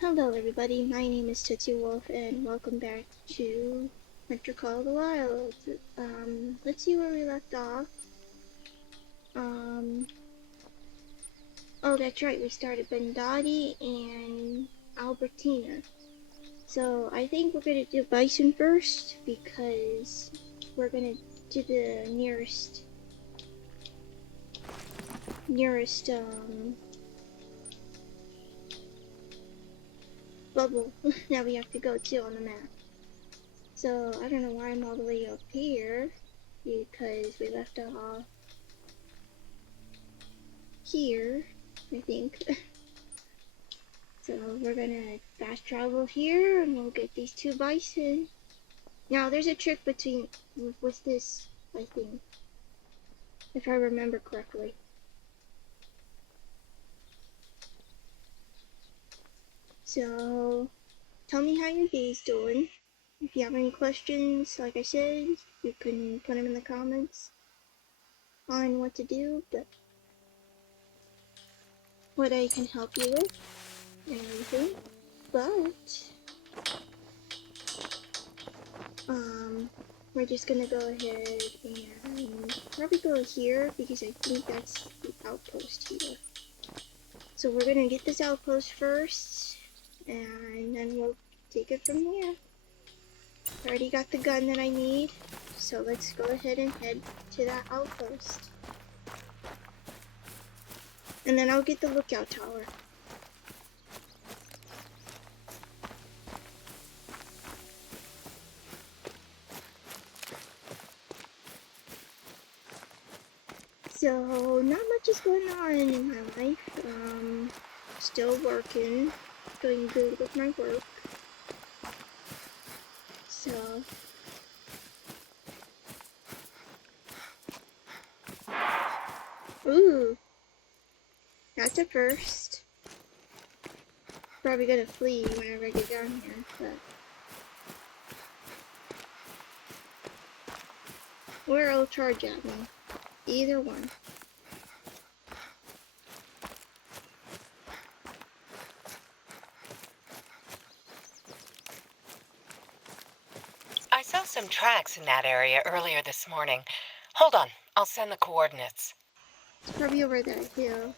Hello everybody, my name is Tootsie Wolf and welcome back to Hunter Call of the Wild. Let's see where we left off. Oh that's right, we started Bendati and Albertina. So I think we're gonna do Bison first because we're gonna do the nearest bubble that we have to go to on the map. So I don't know why I'm all the way up here because we left off here, I think. So we're gonna fast travel here and we'll get these two bison. Now there's a trick with this, I think, if I remember correctly. So tell me how your day's doing. If you have any questions, like I said, you can put them in the comments on what to do, but what I can help you with and everything. But we're just gonna go ahead and probably go here because I think that's the outpost here. So we're gonna get this outpost first and then we'll take it from there. I already got the gun that I need, so let's go ahead and head to that outpost. And then I'll get the lookout tower. So, not much is going on in my life. Still working, doing good with my work. So, ooh, that's a first. Probably gonna flee whenever I get down here, but. Or it'll charge at me. Either one. I saw some tracks in that area earlier this morning. Hold on, I'll send the coordinates. It's probably over that hill.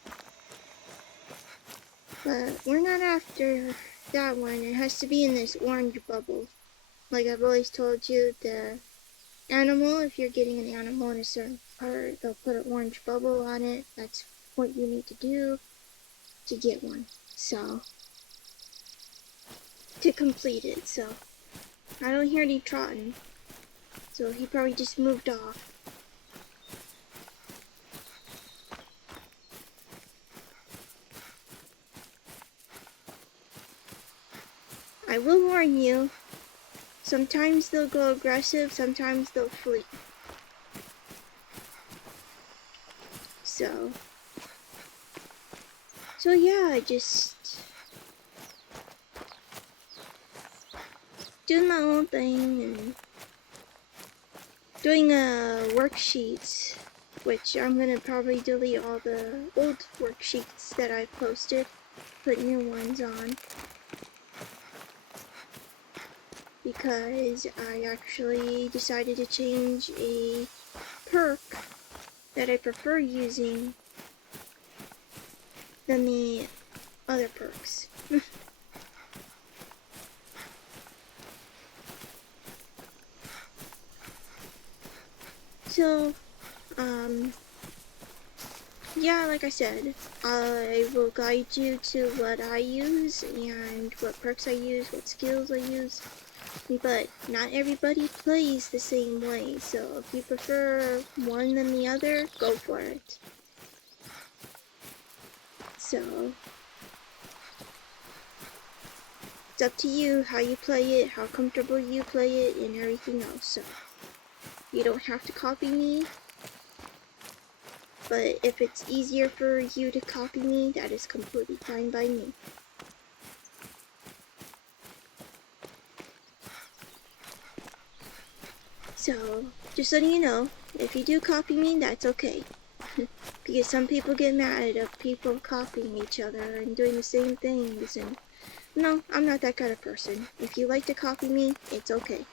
But we're not after that one. It has to be in this orange bubble. Like I've always told you, the animal, if you're getting an animal in a certain part, they'll put an orange bubble on it. That's what you need to do to get one. So, to complete it. So, I don't hear any trotting. So he probably just moved off. I will warn you, sometimes they'll go aggressive, sometimes they'll flee. So yeah, just doing my own thing and doing worksheets, which I'm gonna probably delete all the old worksheets that I posted, put new ones on, because I actually decided to change a perk that I prefer using than the other perks. So, yeah, like I said, I will guide you to what I use and what perks I use, what skills I use, but not everybody plays the same way, so if you prefer one than the other, go for it. So, it's up to you how you play it, how comfortable you play it, and everything else, so you don't have to copy me. But if it's easier for you to copy me, that is completely fine by me. So, just letting you know, if you do copy me, that's okay. Because some people get mad at people copying each other and doing the same things and No, I'm not that kind of person. If you like to copy me, it's okay.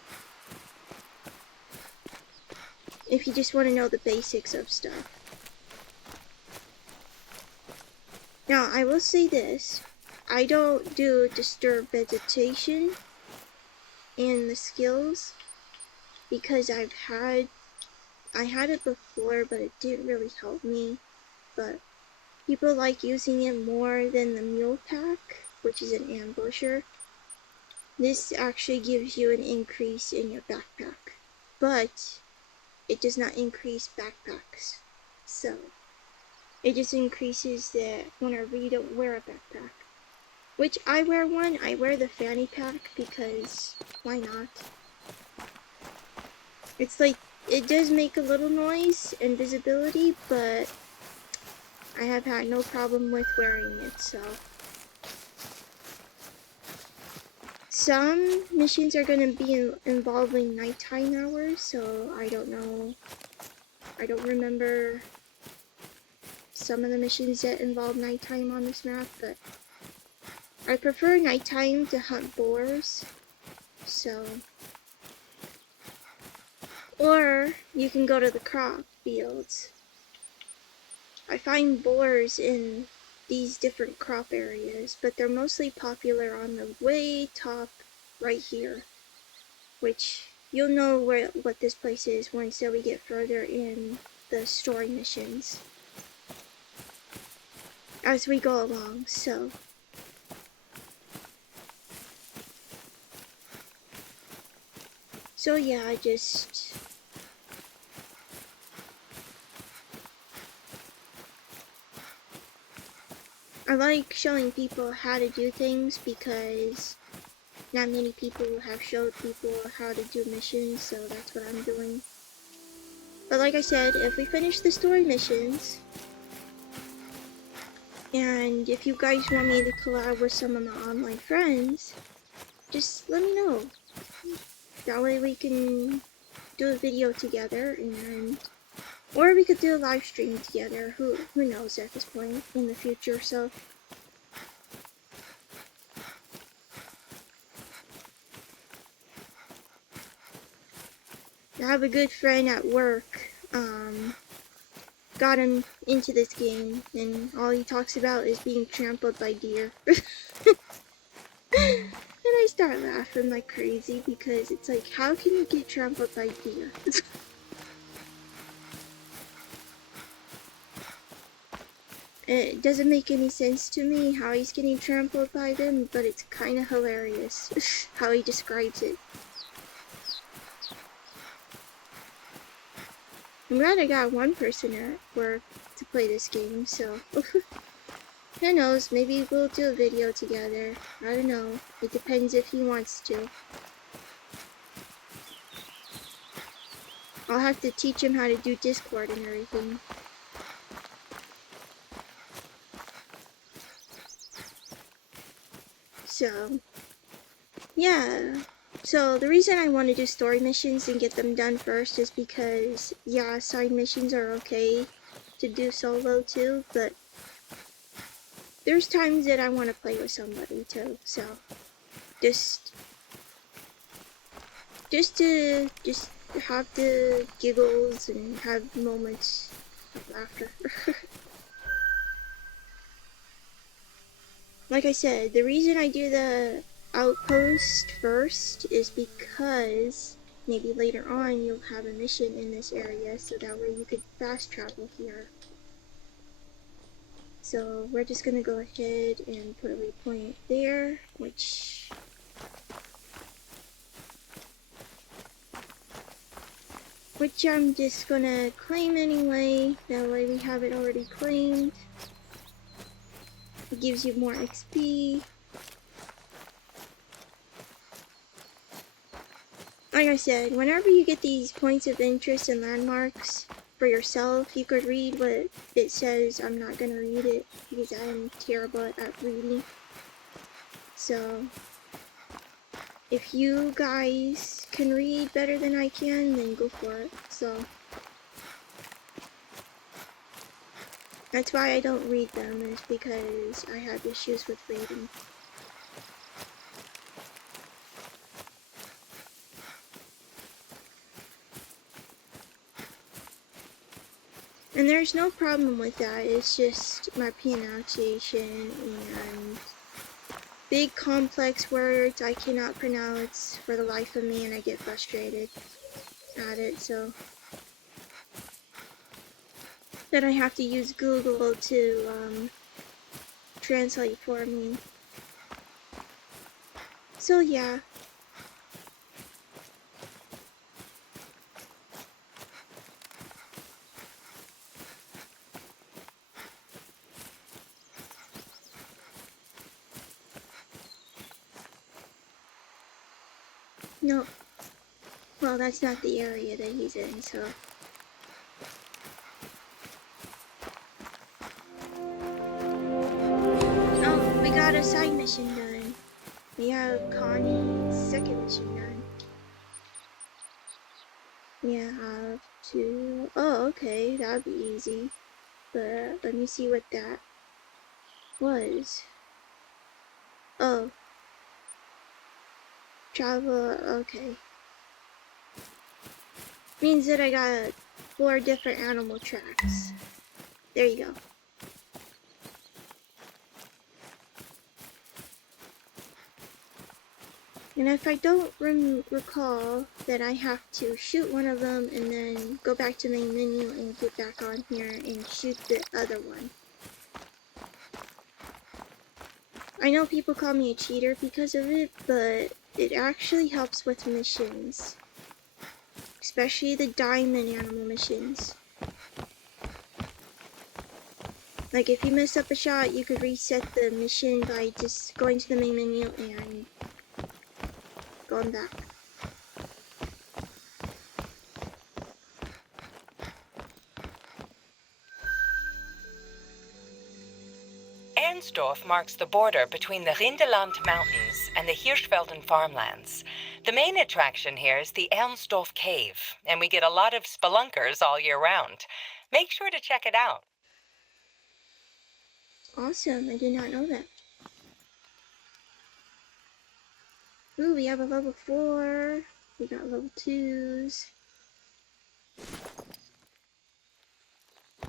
If you just want to know the basics of stuff. Now, I will say this. I don't do disturb vegetation and the skills because I had it before, but it didn't really help me. But people like using it more than the mule pack, which is an ambusher. This actually gives you an increase in your backpack, but it does not increase backpacks. So it just increases that whenever you don't wear a backpack. Which I wear one. I wear the fanny pack because why not? It's like, it does make a little noise and visibility, but I have had no problem with wearing it, so. Some missions are going to be involving nighttime hours, so I don't know. I don't remember some of the missions that involve nighttime on this map, but I prefer nighttime to hunt boars, so. Or you can go to the crop fields. I find boars in these different crop areas, but they're mostly popular on the way top right here, which you'll know what this place is once we get further in the story missions as we go along. So yeah, I like showing people how to do things because not many people have showed people how to do missions, so that's what I'm doing. But like I said, if we finish the story missions, and if you guys want me to collab with some of my online friends, just let me know. That way we can do a video together, or we could do a live stream together. Who knows at this point in the future, so. I have a good friend at work, got him into this game, and all he talks about is being trampled by deer. And I start laughing like crazy because it's like, how can you get trampled by deer? It doesn't make any sense to me how he's getting trampled by them, but it's kind of hilarious how he describes it. I'm glad I got one person at work to play this game, so who knows, maybe we'll do a video together. I don't know, it depends if he wants to. I'll have to teach him how to do Discord and everything. So, yeah. So, the reason I want to do story missions and get them done first is because, yeah, side missions are okay to do solo too, but there's times that I want to play with somebody too, so just have the giggles and have moments of laughter. Like I said, the reason I do the outpost first is because maybe later on you'll have a mission in this area, so that way you could fast travel here. So we're just gonna go ahead and put a waypoint there, which I'm just gonna claim anyway. That way we have it already claimed. It gives you more XP. Like I said, whenever you get these points of interest and landmarks for yourself, you could read what it says. I'm not gonna read it because I am terrible at reading. So, if you guys can read better than I can, then go for it. So, that's why I don't read them, is because I have issues with reading. And there's no problem with that, it's just my pronunciation and big complex words I cannot pronounce for the life of me, and I get frustrated at it, so then I have to use Google to translate for me. So yeah. No, well, that's not the area that he's in, so. Oh, we got a side mission done. We have Connie's second mission done. We have to. Oh, okay, that'd be easy. But let me see what that was. Oh. Travel, okay. Means that I got 4 different animal tracks. There you go. And if I don't recall, that I have to shoot one of them and then go back to the main menu and get back on here and shoot the other one. I know people call me a cheater because of it, but it actually helps with missions. Especially the diamond animal missions. Like if you mess up a shot, you could reset the mission by just going to the main menu and going back. Ernsdorf marks the border between the Rindeland Mountains and the Hirschfelden farmlands. The main attraction here is the Ernsdorf Cave, and we get a lot of spelunkers all year round. Make sure to check it out. Awesome, I did not know that. Ooh, we have a level 4. We got level 2s.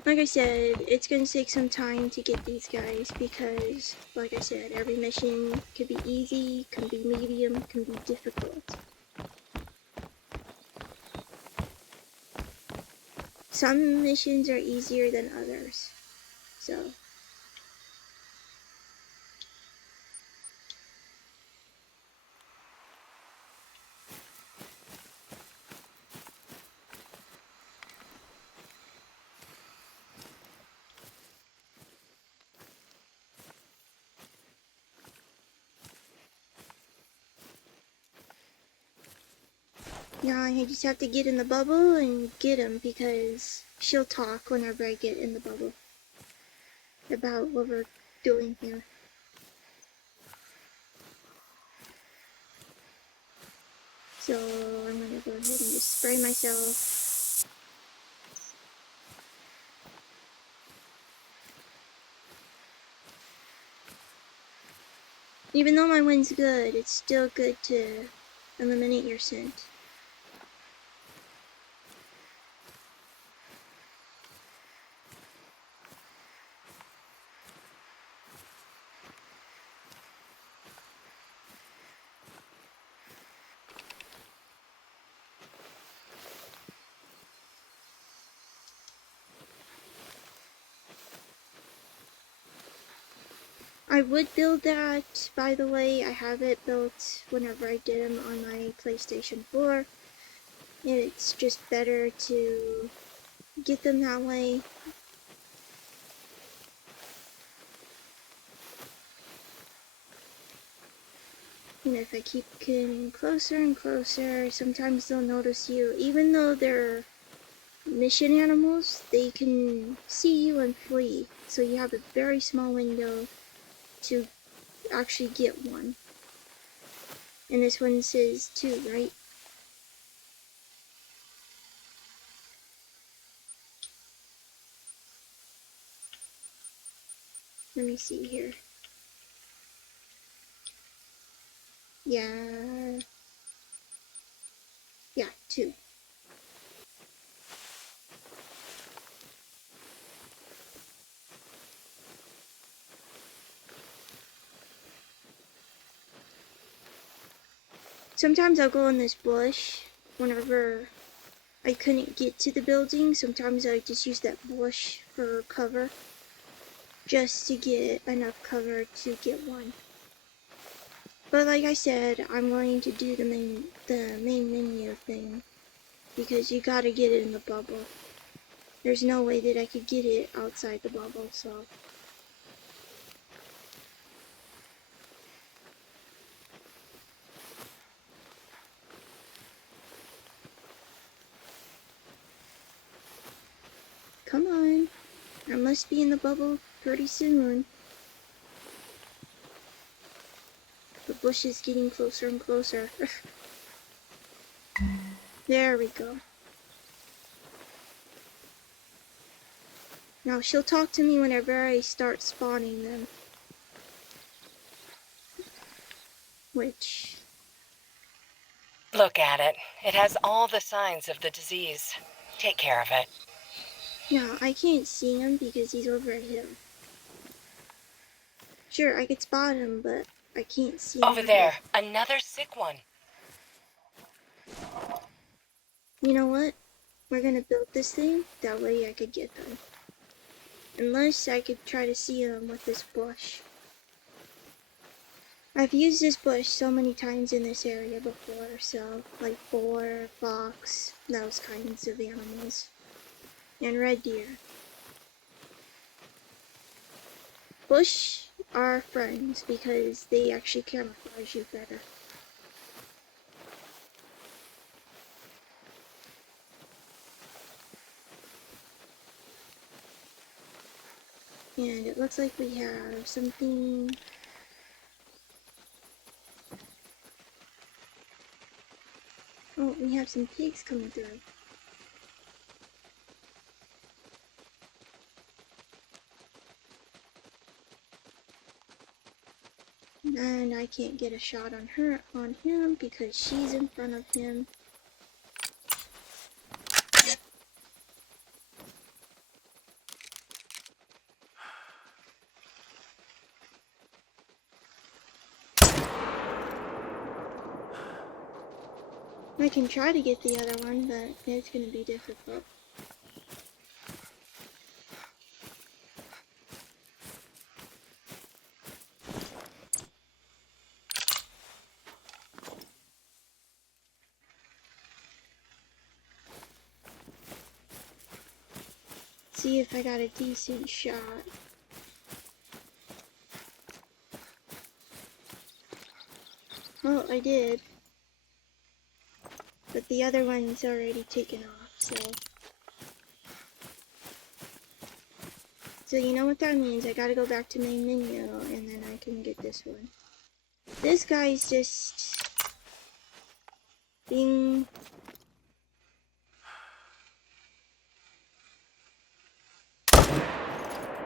Like I said, it's gonna take some time to get these guys because, like I said, every mission could be easy, can be medium, can be difficult. Some missions are easier than others, so. Now I just have to get in the bubble and get him because she'll talk whenever I get in the bubble about what we're doing here. So I'm gonna go ahead and just spray myself. Even though my wind's good, it's still good to eliminate your scent. I would build that, by the way. I have it built whenever I did them on my PlayStation 4. It's just better to get them that way. And if I keep getting closer and closer, sometimes they'll notice you. Even though they're mission animals, they can see you and flee. So you have a very small window to actually get one. And this one says 2, right? Let me see here. Yeah. Yeah, 2. sometimes I'll go in this bush whenever I couldn't get to the building. Sometimes I just use that bush for cover, just to get enough cover to get one. But like I said, I'm going to do the main menu thing, because you gotta get it in the bubble. There's no way that I could get it outside the bubble, so. Come on, I must be in the bubble pretty soon. The bush is getting closer and closer. There we go. Now she'll talk to me whenever I start spawning them. Which... Look at it. It has all the signs of the disease. Take care of it. No, I can't see him because he's over a hill. Sure, I could spot him, but I can't see him. Over there, another sick one. You know what? We're gonna build this thing, that way I could get them. Unless I could try to see him with this bush. I've used this bush so many times in this area before, so like boar, fox, those kinds of animals. And red deer. Bush are friends because they actually camouflage you better. And it looks like we have something. Oh, we have some pigs coming through. And I can't get a shot on him because she's in front of him. I can try to get the other one, but it's going to be difficult. See if I got a decent shot. Well, I did. But the other one's already taken off, so. So you know what that means. I gotta go back to main menu, and then I can get this one. This guy's just being...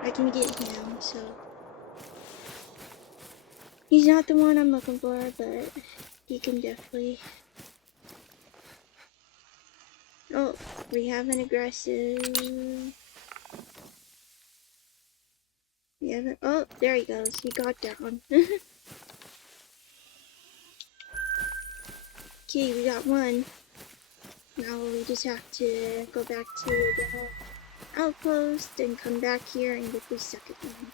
I can get him, so. He's not the one I'm looking for, but he can definitely... Oh, we have an aggressive... We haven't... Oh, there he goes. He got down. Okay, we got one. Now we just have to go back to the outpost and come back here and get the second one.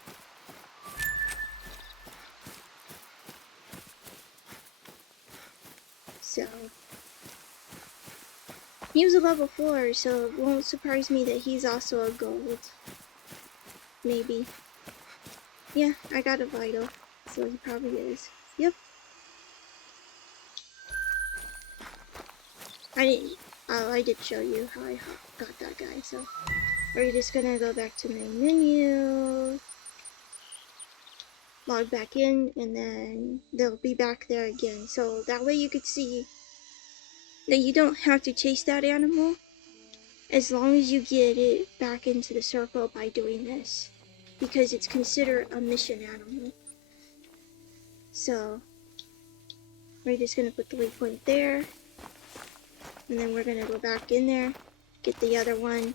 So... He was a level 4, so it won't surprise me that he's also a gold. Maybe. Yeah, I got a vital, so he probably is. Yep. I did show you how I got that guy, so. We're just gonna go back to main menu. Log back in, and then they'll be back there again. So that way you could see that you don't have to chase that animal as long as you get it back into the circle by doing this, because it's considered a mission animal. So we're just gonna put the waypoint there, and then we're gonna go back in there, get the other one,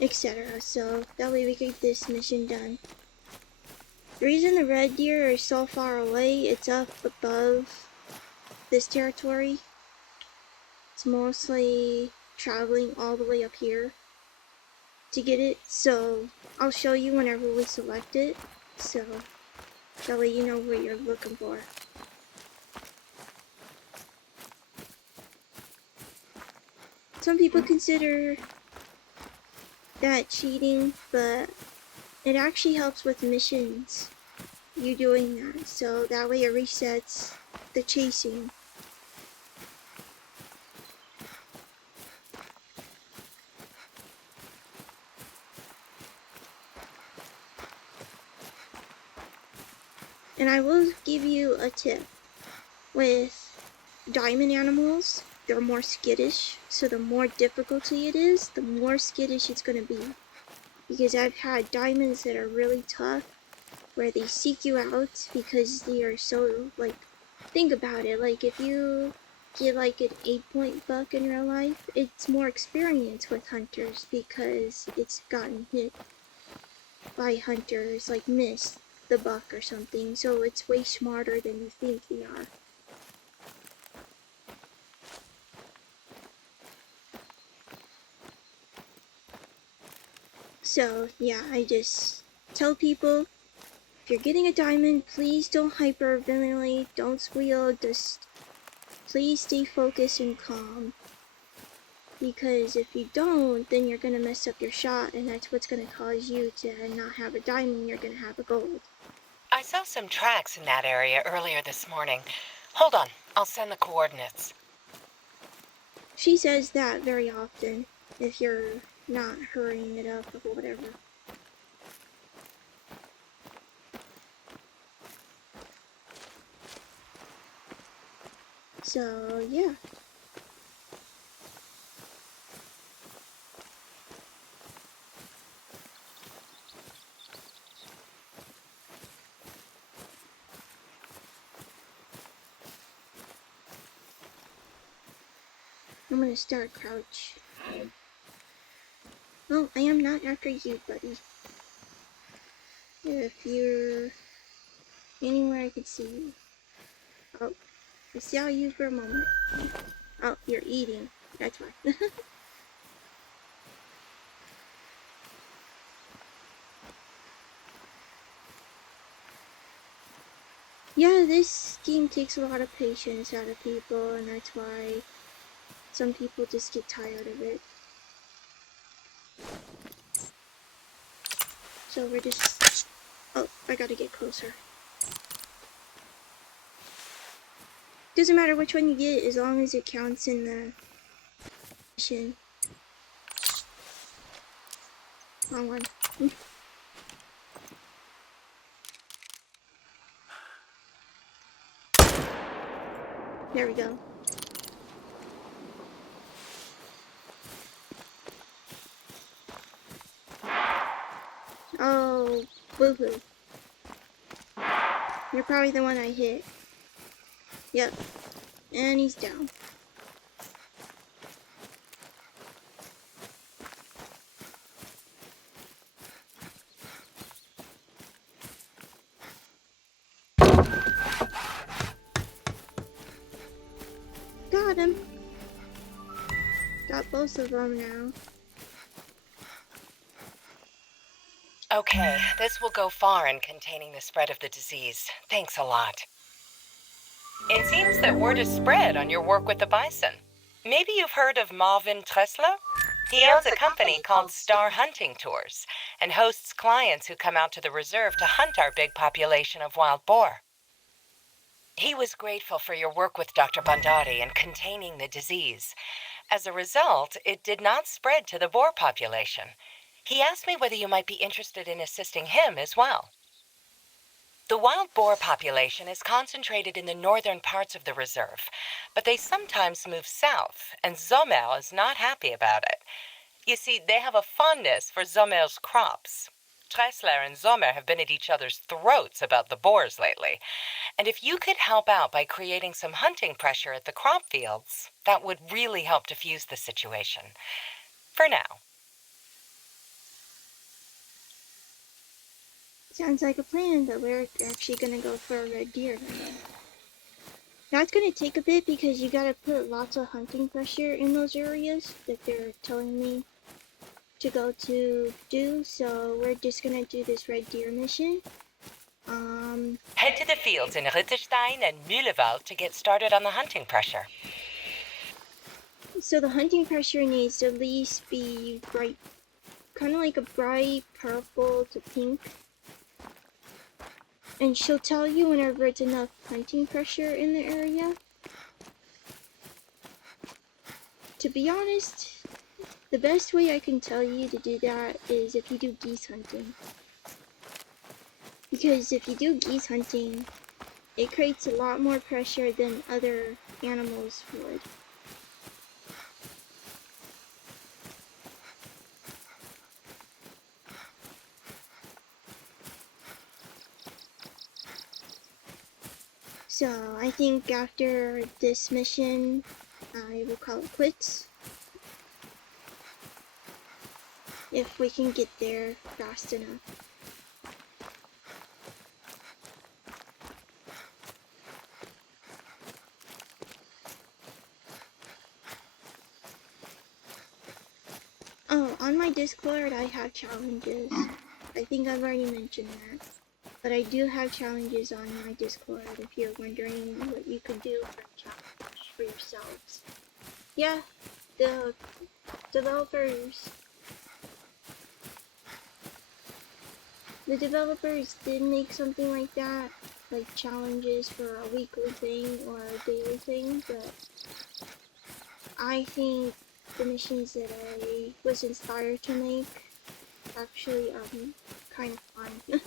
etc. So that way we get this mission done. The reason the red deer is so far away, it's up above this territory. It's mostly traveling all the way up here to get it, so I'll show you whenever we select it, so that way you know what you're looking for. Some people consider that cheating, but it actually helps with missions, you doing that, so that way it resets the chasing. And I will give you a tip. With diamond animals, they're more skittish, so the more difficulty it is, the more skittish it's going to be. Because I've had diamonds that are really tough, where they seek you out because they are so, like, think about it, like if you get like an 8-point buck in real life, it's more experience with hunters because it's gotten hit by hunters, like missed the buck or something, so it's way smarter than you think they are. So yeah, I just tell people, if you're getting a diamond, please don't hyperventilate, don't squeal, just please stay focused and calm. Because if you don't, then you're gonna mess up your shot, and that's what's gonna cause you to not have a diamond, you're gonna have a gold. I saw some tracks in that area earlier this morning. Hold on, I'll send the coordinates. She says that very often, if you're not hurrying it up or whatever. So yeah. I'm gonna start crouch. Oh, I am not after you, buddy. If you're anywhere I could see you. Oh, I saw you for a moment. Oh, you're eating. That's why. Yeah, this game takes a lot of patience out of people, and that's why some people just get tired of it. So we're just... Oh, I gotta get closer. Doesn't matter which one you get, as long as it counts in the mission. Wrong one. There we go. Oh, boo-hoo. You're probably the one I hit. Yep. And he's down. Got him. Got both of them now. Okay, this will go far in containing the spread of the disease. Thanks a lot. It seems that word has spread on your work with the bison. Maybe you've heard of Marvin Tressler? He owns a company called Star Hunting Tours and hosts clients who come out to the reserve to hunt our big population of wild boar. He was grateful for your work with Dr. Bandari in containing the disease. As a result, it did not spread to the boar population. He asked me whether you might be interested in assisting him as well. The wild boar population is concentrated in the northern parts of the reserve, but they sometimes move south, and Zomel is not happy about it. You see, they have a fondness for Zomel's crops. Tressler and Zomer have been at each other's throats about the boars lately, and if you could help out by creating some hunting pressure at the crop fields, that would really help diffuse the situation. For now. Sounds like a plan, but we're actually gonna go for a red deer now. That's gonna take a bit because you gotta put lots of hunting pressure in those areas that they're telling me to go to do, so we're just gonna do this red deer mission. Head to the fields in Ritterstein and Mühlewald to get started on the hunting pressure. So the hunting pressure needs to at least be bright, kind of like a bright purple to pink. And she'll tell you whenever it's enough hunting pressure in the area. To be honest, the best way I can tell you to do that is if you do geese hunting. Because if you do geese hunting, it creates a lot more pressure than other animals would. So I think after this mission, I will call it quits. If we can get there fast enough. Oh, on my Discord I have challenges. I think I've already mentioned that. But I do have challenges on my Discord if you're wondering what you could do for a challenge for yourselves. Yeah, the developers did make something like that, like challenges for a weekly thing or a daily thing, but I think the missions that I was inspired to make actually kind of fun.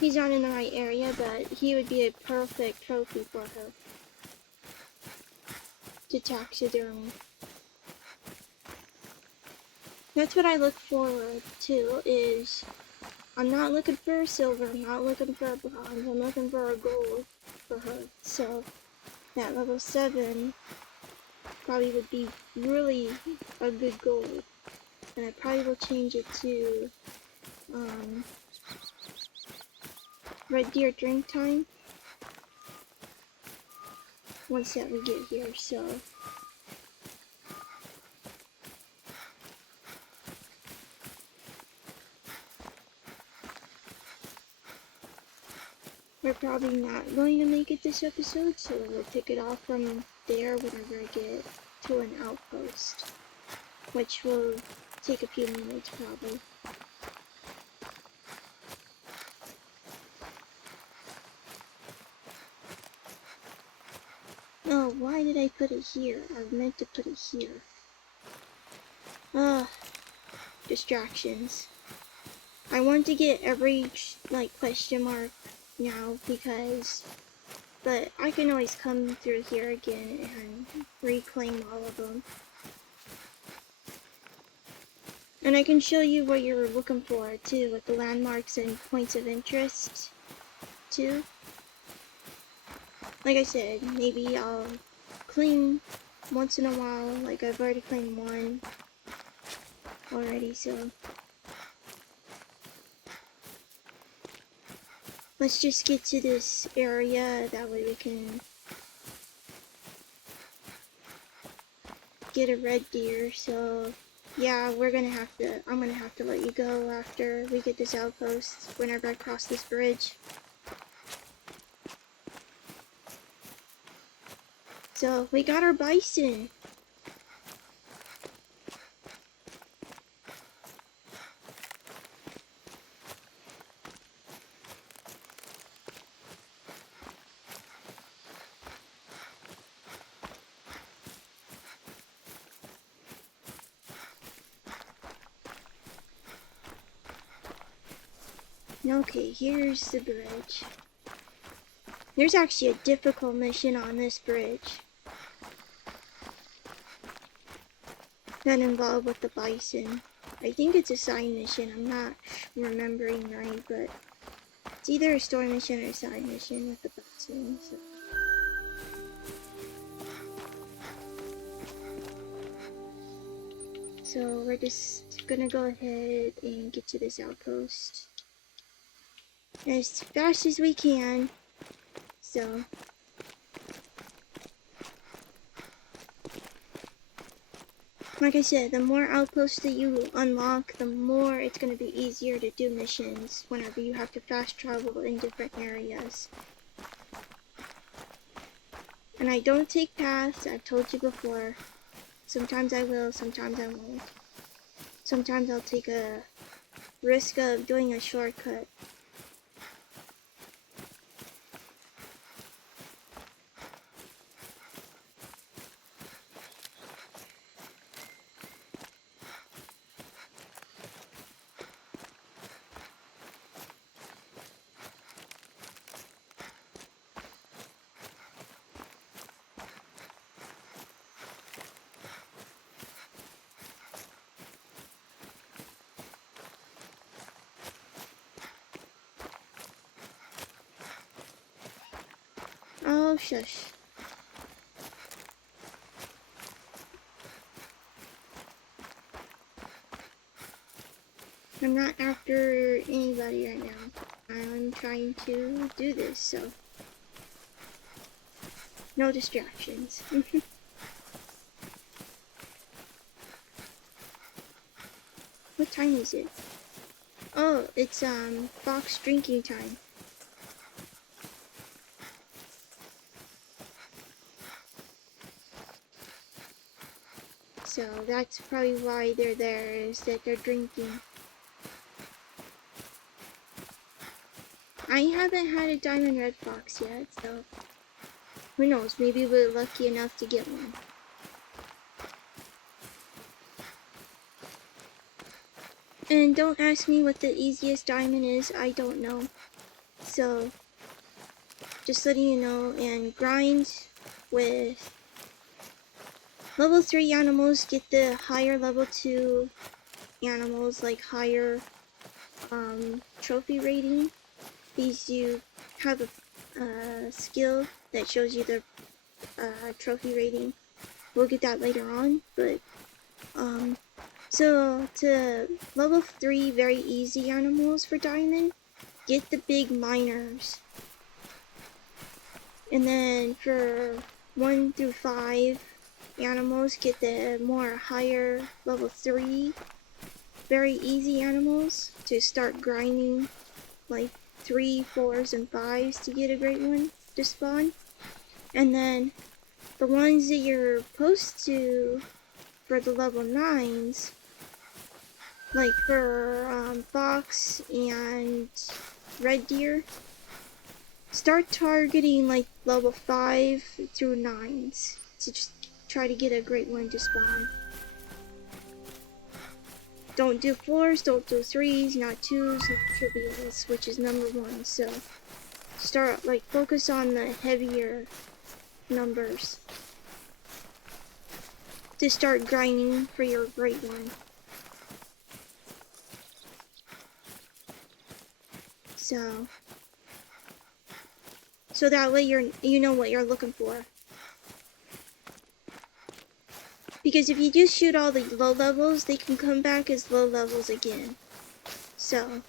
He's not in the right area, but he would be a perfect trophy for her to taxidermy. That's what I look forward to, is I'm not looking for a silver, I'm not looking for a bronze, I'm looking for a gold for her. So that level 7 probably would be really a good gold. And I probably will change it to red deer drink time once that we get here, so we're probably not going to make it this episode, so we'll pick it off from there whenever I get to an outpost, which will take a few minutes probably. Oh, why did I put it here? I meant to put it here. Distractions. I want to get every, question mark now but I can always come through here again and reclaim all of them. And I can show you what you're looking for too, with the landmarks and points of interest too. Like I said, maybe I'll claim once in a while, like I've already claimed one already, so let's just get to this area, that way we can get a red deer. So yeah, I'm gonna have to let you go after we get this outpost, whenever I cross this bridge. So we got our bison. Okay, here's the bridge. There's actually a difficult mission on this bridge that involved with the bison. I think it's a side mission, I'm not remembering right, but it's either a story mission or a side mission with the bison. So. So we're just gonna go ahead and get to this outpost as fast as we can. So like I said, the more outposts that you unlock, the more it's going to be easier to do missions whenever you have to fast travel in different areas. And I don't take paths, I've told you before. Sometimes I will, sometimes I won't. Sometimes I'll take a risk of doing a shortcut. Oh, shush. I'm not after anybody right now. I'm trying to do this, so no distractions. What time is it? Oh, it's Fox drinking time. So that's probably why they're there, is that they're drinking. I haven't had a diamond red fox yet, so who knows, maybe we're lucky enough to get one. And don't ask me what the easiest diamond is, I don't know. So, just letting you know, and grind with level 3 animals, get the higher level 2 animals, like higher trophy rating. These you have a skill that shows you the trophy rating. We'll get that later on, but so to level 3 very easy animals for diamond, get the big miners. And then for 1 through 5 animals, get the more higher level 3 very easy animals to start grinding, like 3, 4s, and 5s to get a great one to spawn. And then the ones that you're supposed to for the level 9s, like for fox and red deer, start targeting like level 5 through 9s to just try to get a great one to spawn. Don't do 4s, don't do 3s, not 2s, not trivials, which is number 1. So start, like, focus on the heavier numbers to start grinding for your great one. So that way you know what you're looking for. Because if you just shoot all the low levels, they can come back as low levels again. So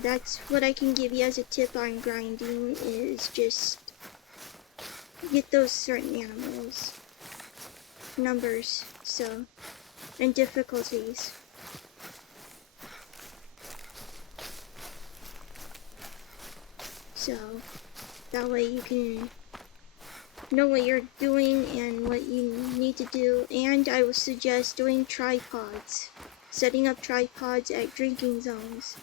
that's what I can give you as a tip on grinding, is just get those certain animals numbers, so, and difficulties. So that way you can know what you're doing and what you need to do. And I would suggest doing tripods, setting up tripods at drinking zones.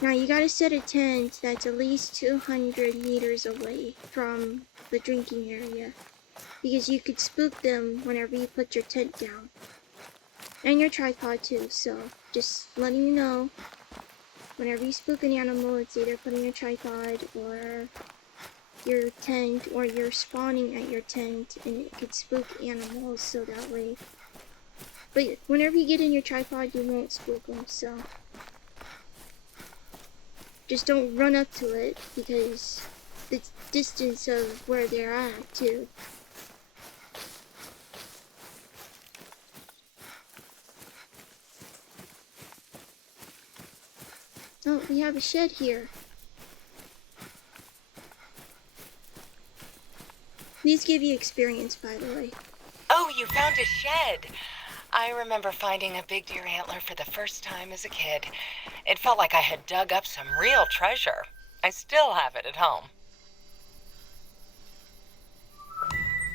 Now you gotta set a tent that's at least 200 meters away from the drinking area, because you could spook them whenever you put your tent down. And your tripod too, so just letting you know, whenever you spook an animal, it's either putting a tripod or your tent, or you're spawning at your tent, and it could spook animals, so that way. But whenever you get in your tripod, you won't spook them, so. Just don't run up to it, because the distance of where they're at, too. Oh, we have a shed here. These give you experience, by the way. Oh, you found a shed. I remember finding a big deer antler for the first time as a kid. It felt like I had dug up some real treasure. I still have it at home.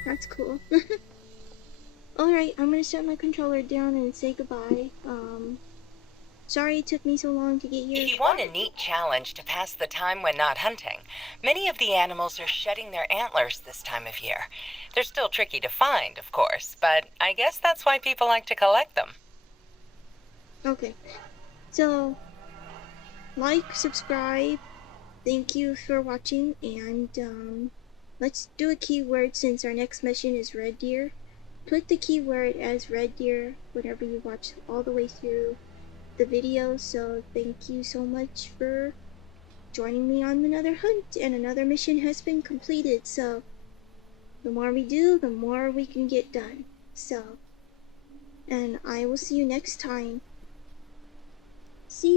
That's cool. Alright, I'm gonna set my controller down and say goodbye. Sorry it took me so long to get here. If you want a neat challenge to pass the time when not hunting, many of the animals are shedding their antlers this time of year. They're still tricky to find, of course, but I guess that's why people like to collect them. Okay, so like, subscribe, thank you for watching, and let's do a keyword since our next mission is red deer. Put the keyword as red deer whenever you watch all the way through the video. So thank you so much for joining me on another hunt, and another mission has been completed. So the more we do, the more we can get done. So, and I will see you next time. See you.